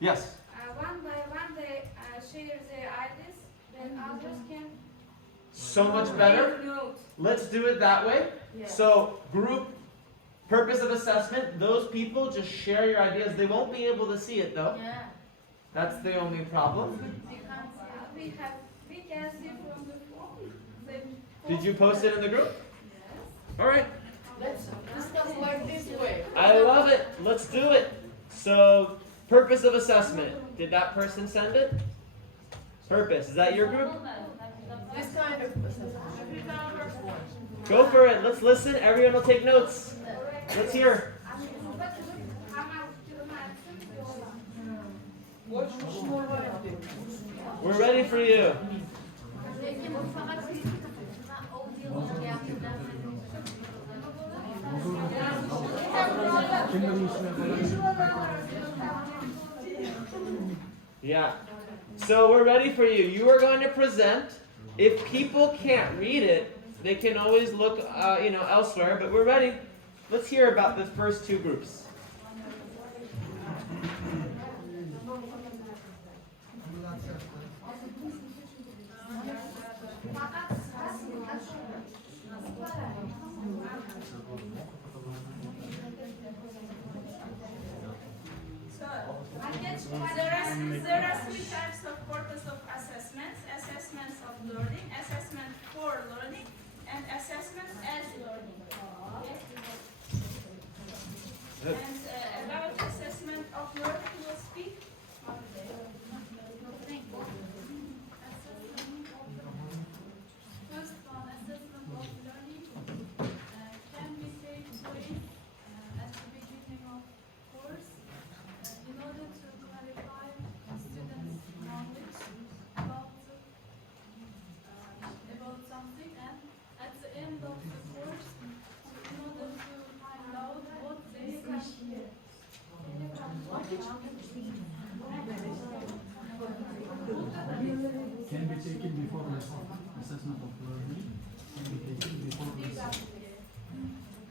Yes. One by one they share their ideas, then others can. So much better. Let's do it that way. Yeah. So group purpose of assessment, those people just share your ideas. They won't be able to see it though. Yeah. That's the only problem. We can see from the phone. Did you post it in the group? Yes. All right. Let's discuss like this way. I love it. Let's do it. So purpose of assessment. Did that person send it? Purpose. Is that your group? This kind of assessment. Go for it. Let's listen. Everyone will take notes. Let's hear. We're ready for you. Yeah. So we're ready for you. You are going to present. If people can't read it, they can always look, elsewhere. But we're ready. Let's hear about the first two groups. There are three types of purpose of assessments: assessments of learning, assessment for learning, and assessment as learning. And about assessment of learning, we'll speak. First one, assessment of learning can be taken place at the beginning of course in order to clarify students' knowledge about something, and at the end of the course in order to find out what they can hear. Can be taken before lesson. Assessment of learning can be taken before lesson.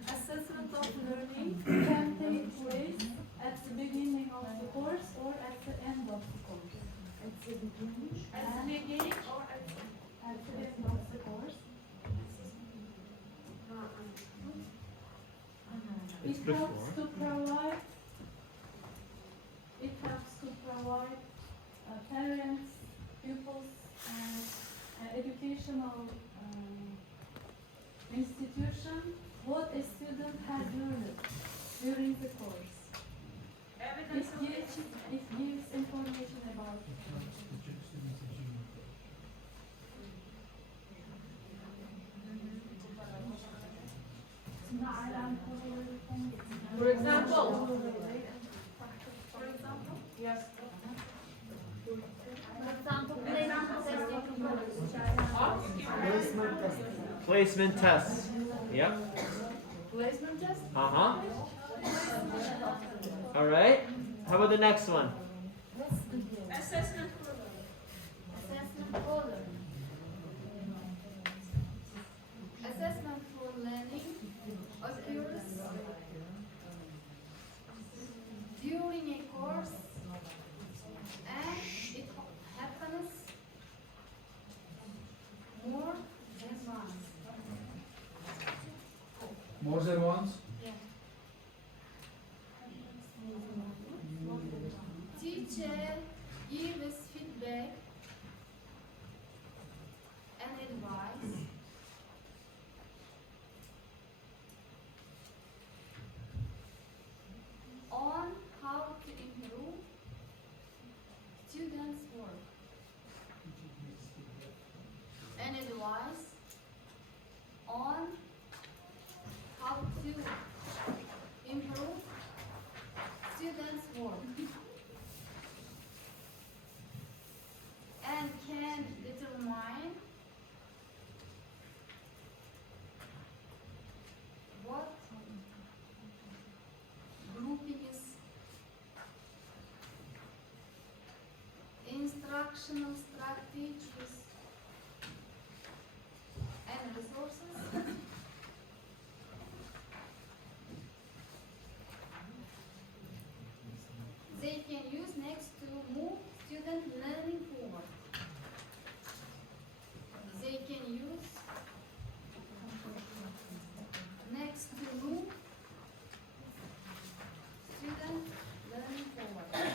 Assessment of learning can take place at the beginning of the course or at the end of the course. At the beginning or at the At the end of the course. It's It before. helps to provide parents, pupils, educational institution what a student has learned during the course. evidence of It gives information about it. For example. yes. Placement tests. Yep. Placement test? Uh-huh. All right. How about the next one? Assessment for learning. Assessment for learning occurs during a course, and it happens more than once. More than once? Teacher gives feedback and advice on how to improve students' work and advice on how to improve students' work and can determine what grouping is, instructional strategies and resources, they can use next to student learning forward. They can use next to move student learning forward.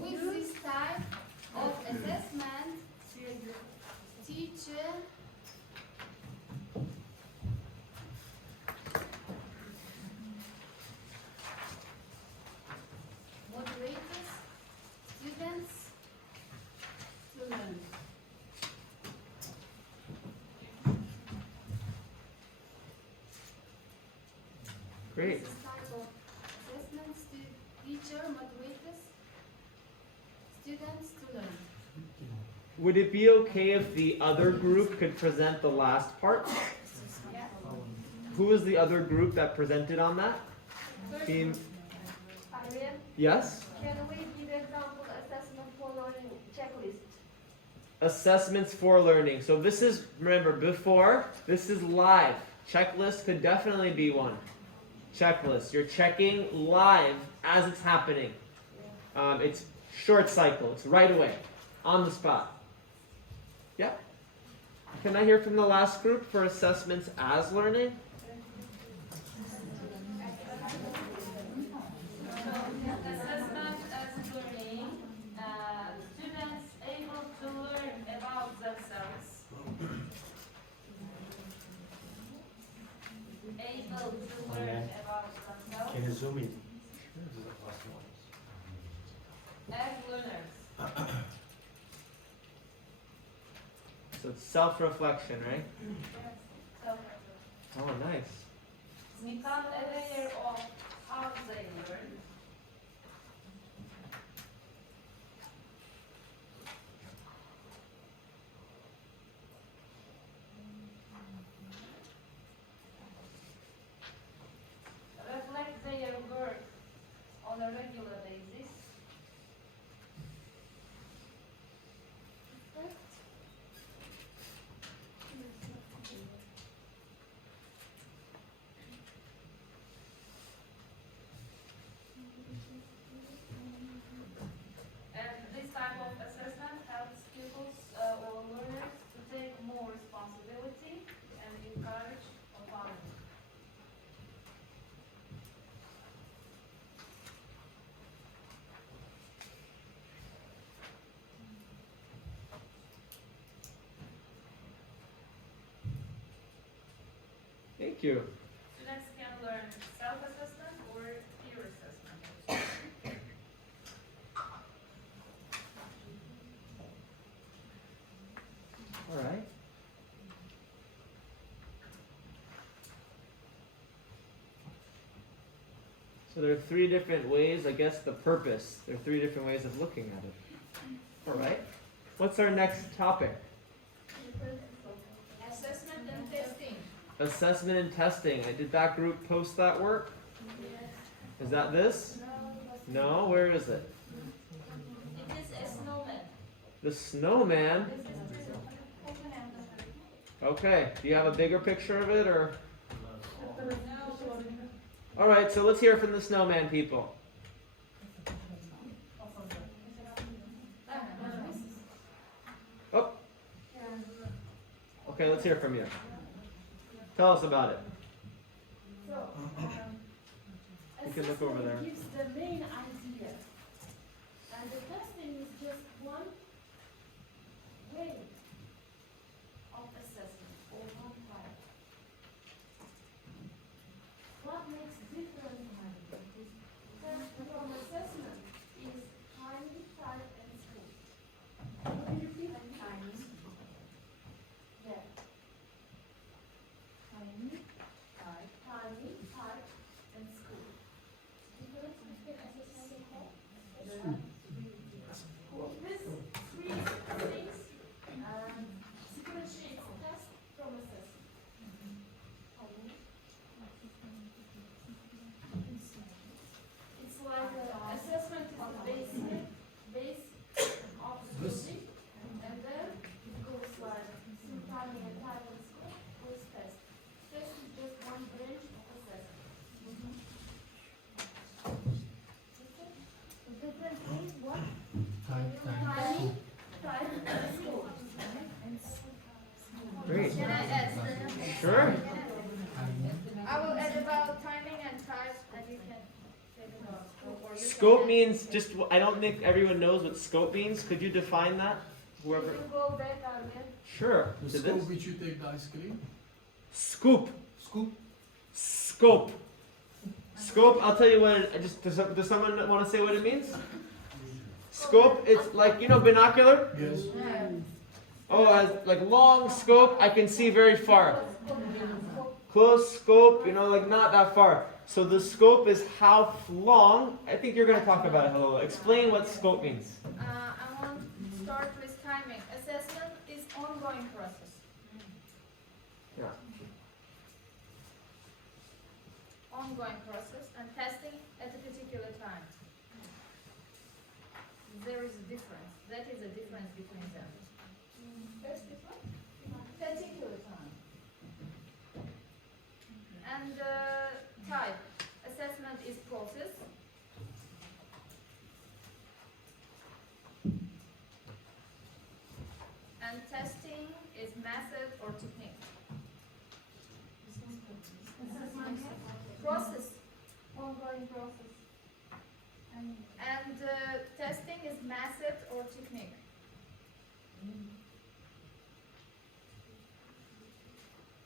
With this type of assessment, teacher motivates students to learn. Great. This type of assessment, teacher motivates students to learn. Would it be okay if the other group could present the last part? Who is the other group that presented on that? Team. Irene, Yes? can we give example assessment for learning checklist? Assessments for learning. So this is, remember, before, this is live. Checklist could definitely be one. Checklist. You're checking live as it's happening. It's short cycle. It's right away, on the spot. Yeah? Can I hear from the last group for assessments as learning? Assessment as learning, students able to learn about themselves. Able to learn about themselves Can you zoom in? as learners. So it's self-reflection, right? So Oh, nice. become aware of how they learn. Reflect their work on a regular basis. And this type of assessment helps pupils or learners to take more responsibility and encourage autonomy. Thank you. Students can learn self-assessment or peer assessment. All right. So there are three different ways, I guess the purpose. There are three different ways of looking at it. All right. What's our next topic? Assessment and testing. Assessment and testing. Did that group post that work? Is that this? No, where is it? It is a snowman. The snowman. Okay. Do you have a bigger picture of it or? All right, so let's hear from the snowman people. Oh. Okay, let's hear from you. Tell us about it. So, You can look over there. assessment gives the main idea, and the testing is just one way of assessment or one type. What makes different test from assessment is tiny, type, and school. Can you repeat? Tiny. Yeah. Tiny, type, and school. Difference between assessment and test? Sure. I will add about timing and type, and you can say about scope. Or you Scope can means just, I don't think everyone knows what scope means. Could you define that? If Whoever. you go back, Armin. Sure. The To scope this. which you take the ice cream. Scoop. Scoop. Scope. Scope, I'll tell you what it, does someone want to say what it means? Scope, it's like, you know, binocular? Yes. Oh, like long scope, I can see very far. Close scope, you know, like not that far. So the scope is how long, I think you're going to talk about it a little. Explain what scope means. I want to start with timing. Assessment is ongoing process. Yeah. Ongoing process and testing at a particular time. There is a difference. That is a difference between them. That's different? Particular time. And type. Assessment is process. And testing is method or technique. Process. Ongoing process. And testing is method or technique.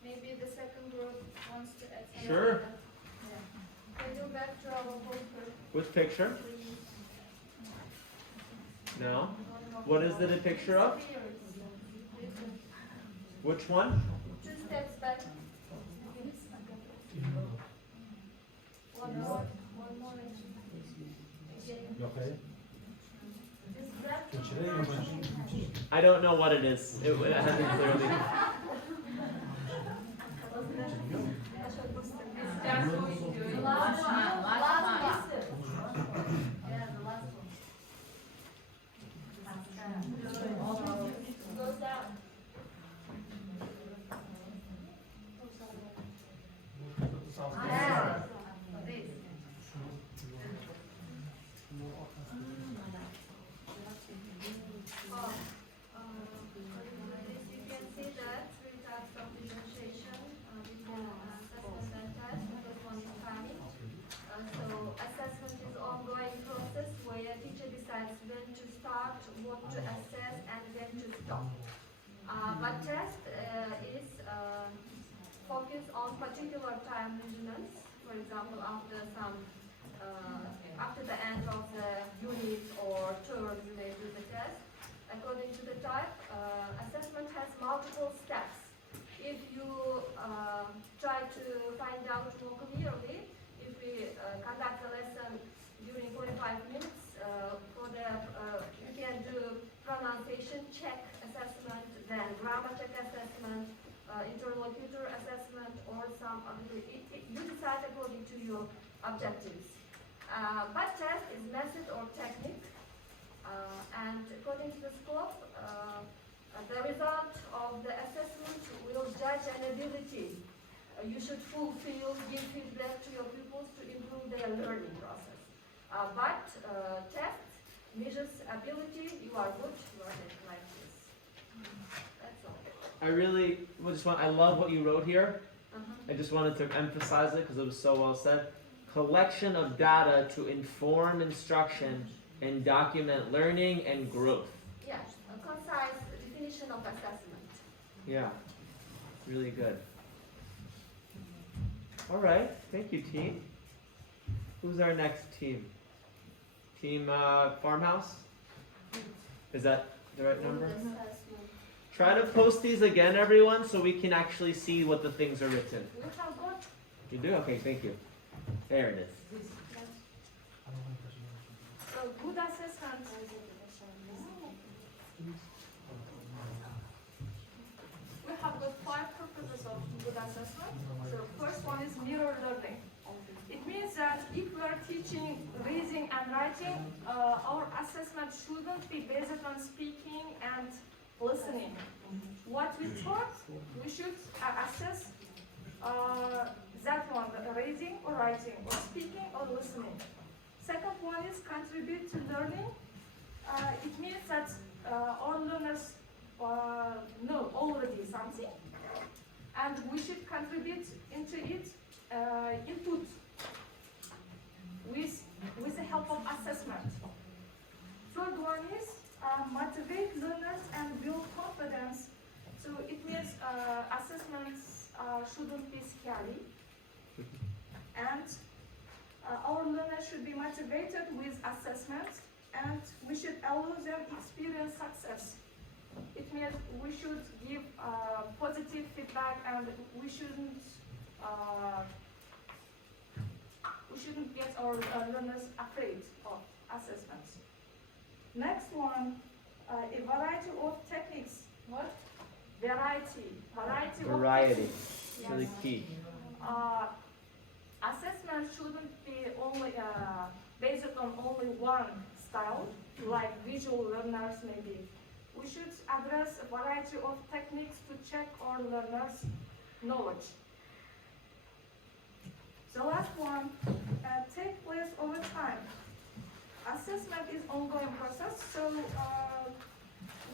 Maybe the second group wants to add something. Sure. Can you back to our poster? Which picture? No. What is it a picture of? Which one? 2 steps back. One more. One more. I don't know what it is. It hasn't clearly. Last one. Goes down. You can see that 3 types of differentiation between assessment and test. The first one is timing. So assessment is ongoing process where teacher decides when to start, what to assess, and when to stop. But test is focused on particular time measurements. For example, after the end of the unit or term, you may do the test. According to the type, assessment has multiple steps. If you try to find out more clearly, if we conduct a lesson during 45 minutes, you can do pronunciation check assessment, then grammar check assessment, interlocutor assessment, or some other. You decide according to your objectives. But test is method or technique, and according to the scope, the result of the assessment will judge an ability. You should fulfill, give feedback to your pupils to improve their learning process. But test measures ability. You are good. You are like this. That's all. I really I love what you wrote here. I just wanted to emphasize it because it was so well said. Collection of data to inform instruction and document learning and growth. Yes, a concise definition of assessment. Yeah, really good. All right, thank you, team. Who's our next team? Team Farmhouse? Is that the right number? Try to post these again, everyone, so we can actually see what the things are written. We have got You do? Okay, thank you. There it is. So good assessment. We have got 5 purposes of good assessment. So first one is mirror learning. It means that if we are teaching reading and writing, our assessment shouldn't be based on speaking and listening. What we taught, we should assess that one, reading or writing, or speaking or listening. Second one is contribute to learning. It means that all learners know already something, and we should contribute into it input with the help of assessment. Third one is motivate learners and build confidence. So it means assessments shouldn't be scary, and our learners should be motivated with assessments, and we should allow them experience success. It means we should give positive feedback, and we shouldn't get our learners afraid of assessments. Next one, a variety of techniques. What? Variety of techniques. It's really key. Assessment shouldn't be only based on only one style, like visual learners maybe. We should address a variety of techniques to check our learners' knowledge. The last one, take place over time. Assessment is ongoing process, so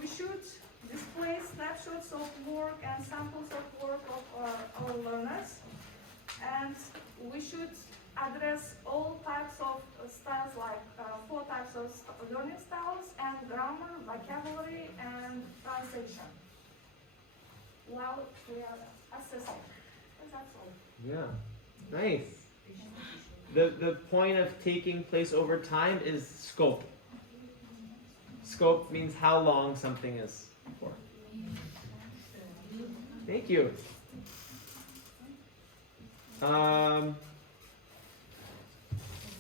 we should display snapshots of work and samples of work of our learners, and we should address all types of styles, like 4 types of learning styles, and grammar, vocabulary, and translation while we are assessing. And that's all. Yeah. Nice. The point of taking place over time is scope. Scope means how long something is for. Thank you. So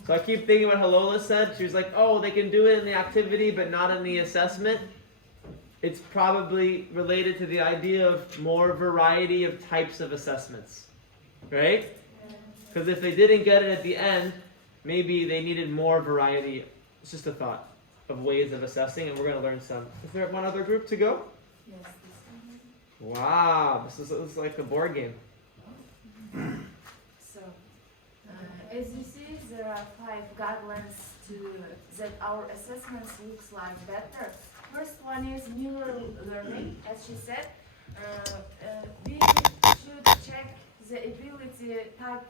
I keep thinking what Halola said. She was like, oh, they can do it in the activity but not in the assessment. It's probably related to the idea of more variety of types of assessments. Right? Because if they didn't get it at the end, maybe they needed more variety. It's just a thought of ways of assessing, and we're going to learn some. Is there one other group to go? Yes. Wow, this is like a board game. So, as you see, there are 5 guidelines that our assessments looks like better. First one is mirror learning, as she said. We should check the ability types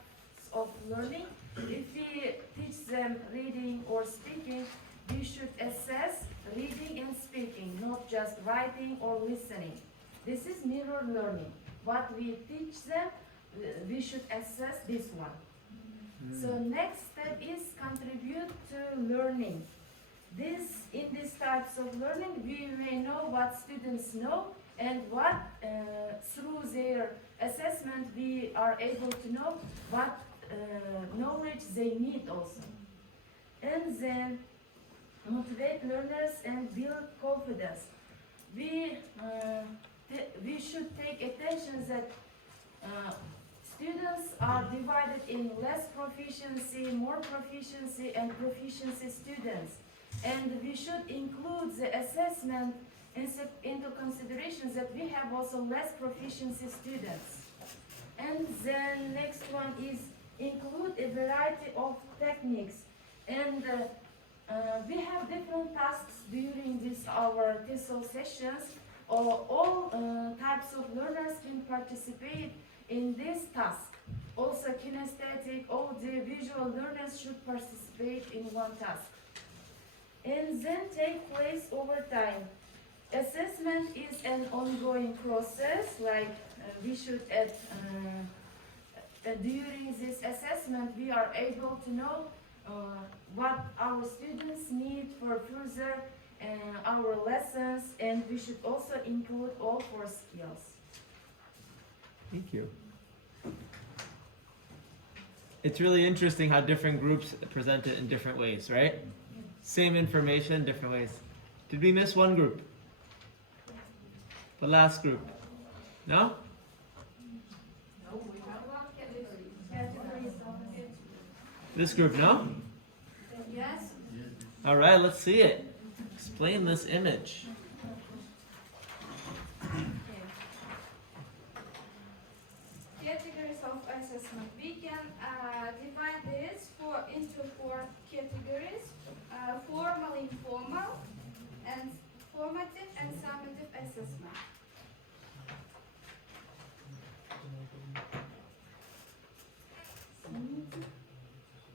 of learning. If we teach them reading or speaking, we should assess reading and speaking, not just writing or listening. This is mirror learning. What we teach them, we should assess this one. So next step is contribute to learning. In these types of learning, we may know what students know and what through their assessment we are able to know what knowledge they need also. And then motivate learners and build confidence. We should take attention that students are divided in less proficiency, more proficiency, and proficiency students. And we should include the assessment into consideration that we have also less proficiency students. And then next one is include a variety of techniques. And we have different tasks during our TESOL sessions. All types of learners can participate in this task. Also kinesthetic, all the visual learners should participate in one task. And then take place over time. Assessment is an ongoing process, like we should during this assessment we are able to know what our students need for further our lessons, and we should also include all 4 skills. Thank you. It's really interesting how different groups present it in different ways, right? Same information, different ways. Did we miss one group? The last group? No? This group, no? Yes. All right, let's see it. Explain this image. Categories of assessment. We can divide this into 4 categories: formal, informal, and formative and summative assessment.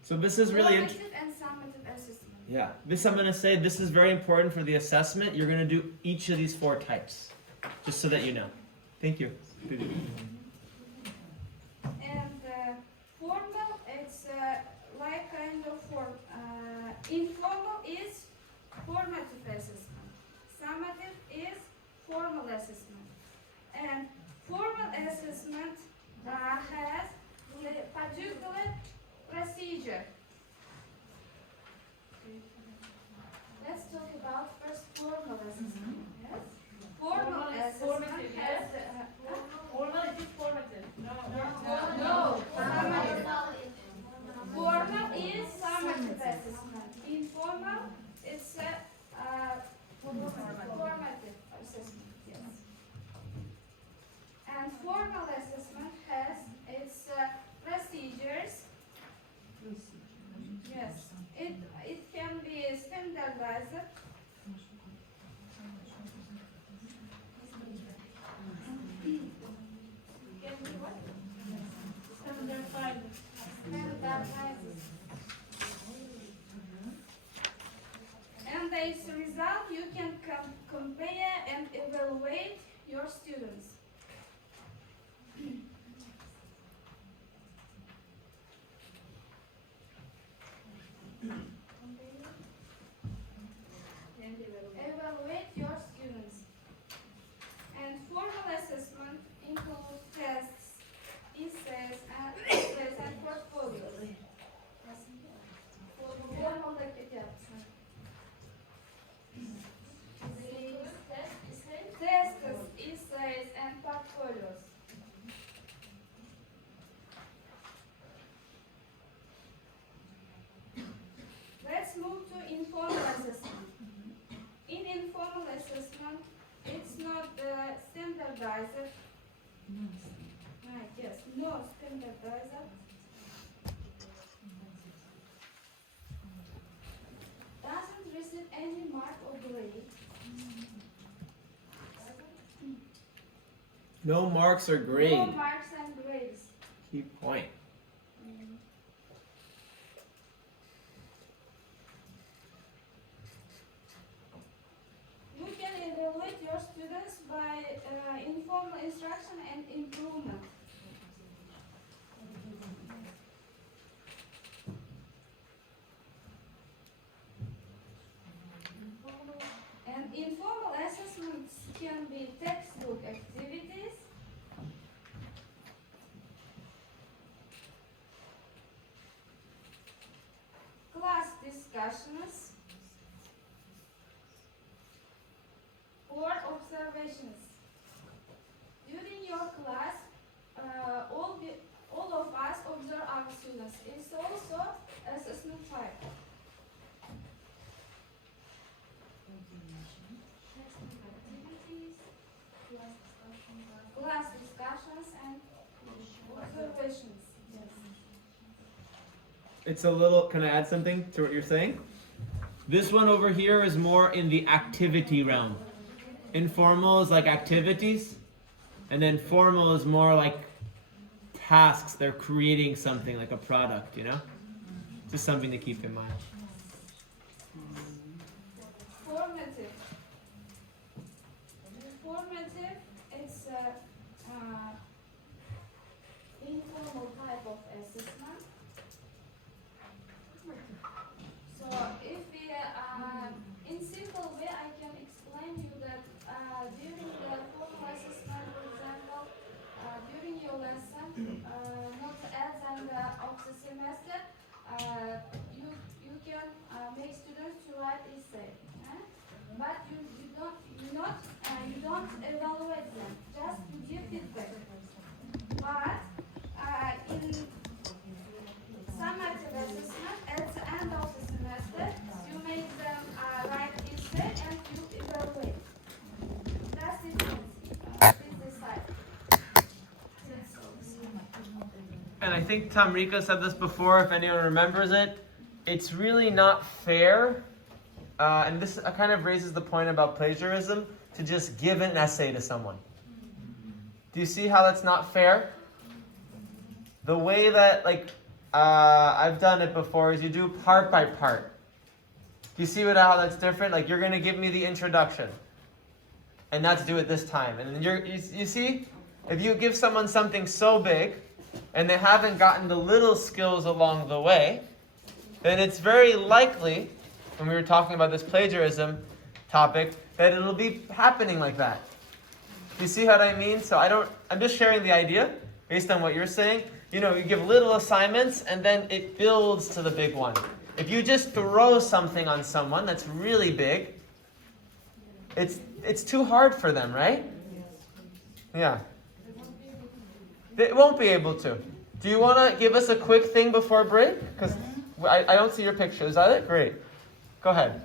So this is really Formative and summative assessment. yeah. This I'm gonna say this is very important for the assessment. You're gonna do each of these 4 types, just so that you know. Thank you. And formal, it's like kind of form. Informal is formative assessment. Summative is formal assessment. And formal assessment has a particular procedure. Let's talk about first formal assessment. Yes? Formal assessment formative, has Formal is formative. no. Formal is summative assessment. Informal it's formative assessment. Yes. And formal assessment has its procedures. Yes. It can be standardized. Can be what? Standardized. And as a result, you can compare and evaluate your students. Evaluate your students. And formal assessment includes tests, essays, and portfolios. Formal tests, essays, and portfolios. Let's move to informal assessment. In informal assessment, it's not standardized. Right, yes, no standardized. Doesn't receive any mark or grade. No marks or grade. No marks and grades. Key point. You can evaluate your students by informal instruction and improvement. And informal assessments can be textbook activities, class discussions, or observations. During your class, all of us observe our students. It's also assessment type. Activities, class discussions, and observations. Yes. It's a little, can I add something to what you're saying? This one over here is more in the activity realm. Informal is like activities, and then formal is more like tasks. They're creating something like a product, you know? Just something to keep in mind. Formative. Formative, it's informal type of assessment. So if we, in simple way, I can explain you that during the formal assessment, for example, during your lesson, not as and of the semester, you can make students to write essay, but you don't evaluate them, just you give feedback. But in summative assessment, at the end of the semester, you make them write essay and you evaluate. That's it. Please decide. And I think Tamrika said this before, if anyone remembers it. It's really not fair, and this kind of raises the point about plagiarism, to just give an essay to someone. Do you see how that's not fair? The way that, like, I've done it before, is you do part by part. Do you see how that's different? Like you're going to give me the introduction. And that's do it this time. And then you see, if you give someone something so big, and they haven't gotten the little skills along the way, then it's very likely, when we were talking about this plagiarism topic, that it'll be happening like that. You see what I mean? So I'm just sharing the idea based on what you're saying. You give little assignments and then it builds to the big one. If you just throw something on someone that's really big, it's too hard for them, right? Yeah. They won't be able to. Do you want to give us a quick thing before break? Because I don't see your picture. Is that it? Great. Go ahead.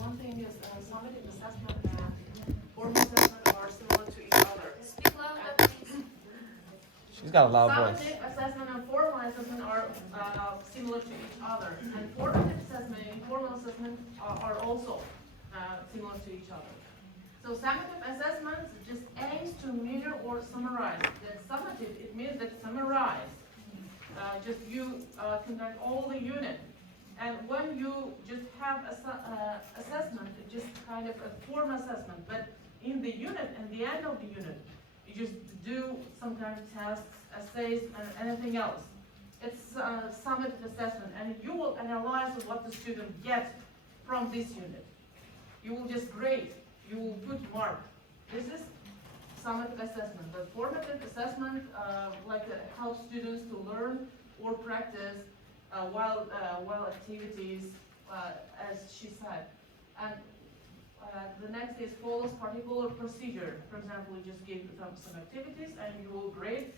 One thing is summative assessment and formal assessment are similar to each other. Speak louder, please. She's got a loud voice. Summative assessment and formal assessment are similar to each other. And formative assessment and informal assessment are also similar to each other. So summative assessment just aims to mirror or summarize. That summative, it means that summarize. Just you conduct all the unit. And when you just have assessment, it's just kind of a form assessment. But in the unit, at the end of the unit, you just do some kind of tests, essays, and anything else. It's summative assessment, and you will analyze what the student gets from this unit. You will just grade. You will put mark. This is summative assessment. But formative assessment helps students to learn or practice while activities, as she said. And the next is follows particular procedure. For example, you just give them some activities and you will grade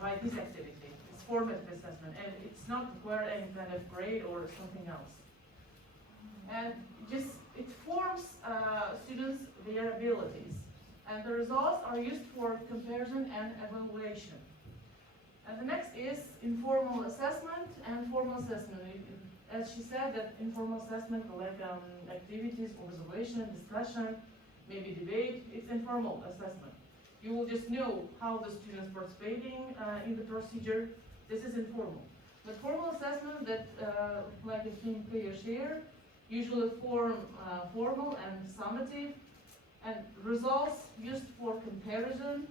by this activity. It's formative assessment, and it's not require any kind of grade or something else. And it forms students' their abilities, and the results are used for comparison and evaluation. And the next is informal assessment and formal assessment. As she said, that informal assessment like activities, observation, discussion, maybe debate. It's informal assessment. You will just know how the students participating in the procedure. This is informal. But formal assessment that like it's being clear here, usually formal and summative, and results used for comparison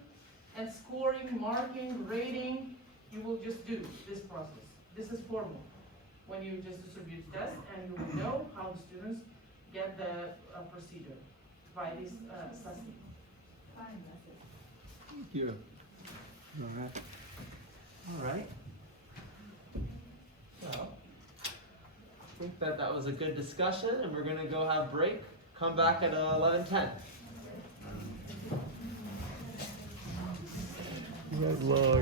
and scoring, marking, grading. You will just do this process. This is formal. When you just distribute tests, and you will know how the students get the procedure by this assessment. Thank you. All right. So, I think that was a good discussion, and we're going to go have break. Come back at 11:10. Good Lord.